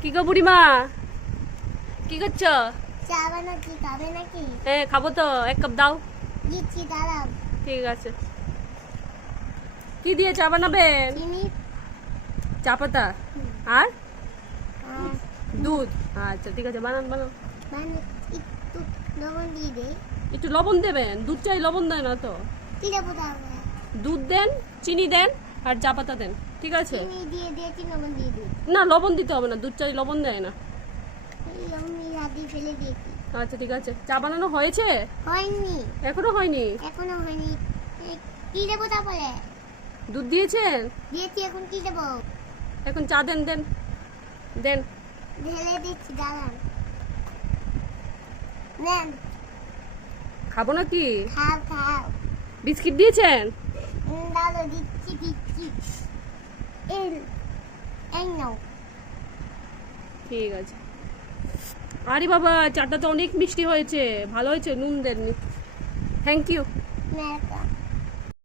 কি গো বুড়িমা? কি করছ? চা বানাচ্ছি খাবে নাকি? হ্যাঁ খাব তো এক কাপ দাও। দিচ্ছি দাঁড়াও। ঠিক আছে। কি দিয়ে চা বানাবেন? চিনি। চা পাতা। আর? দুধ। আচ্ছা ঠিক আছে বানান বানান। মানে একটু লবণ দিয়ে দে একটু লবণ দেবেন? দুধ চাই লবণ দেয় না তো? দুধ দেন চিনি দেন আর চা পাতা দেন। ঠিক আছে? না লবণ দিতে হবে না দুধ চাই লবণ দেয় না। আচ্ছা ঠিক আছে। চা বানানো হয়েছে? হয়নি। এখনও হয়নি? এখনও হয়নি। কি দেবো তারপরে? দুধ দিয়েছেন? দিয়েছি এখন কি দেবো? এখন চা দেন দেন দেন। ঢেলে দিচ্ছি দাঁড়ান। নেন। খাব নাকি? খাও খাও। বিস্কিট দিয়েছেন? দাঁড়ো দিচ্ছি দিচ্ছি। এই এই নাও। ঠিক আছে। আরে বাবা চাটা তো অনেক মিষ্টি হয়েছে। ভালো হয়েছে? নুন দেননি। Thank you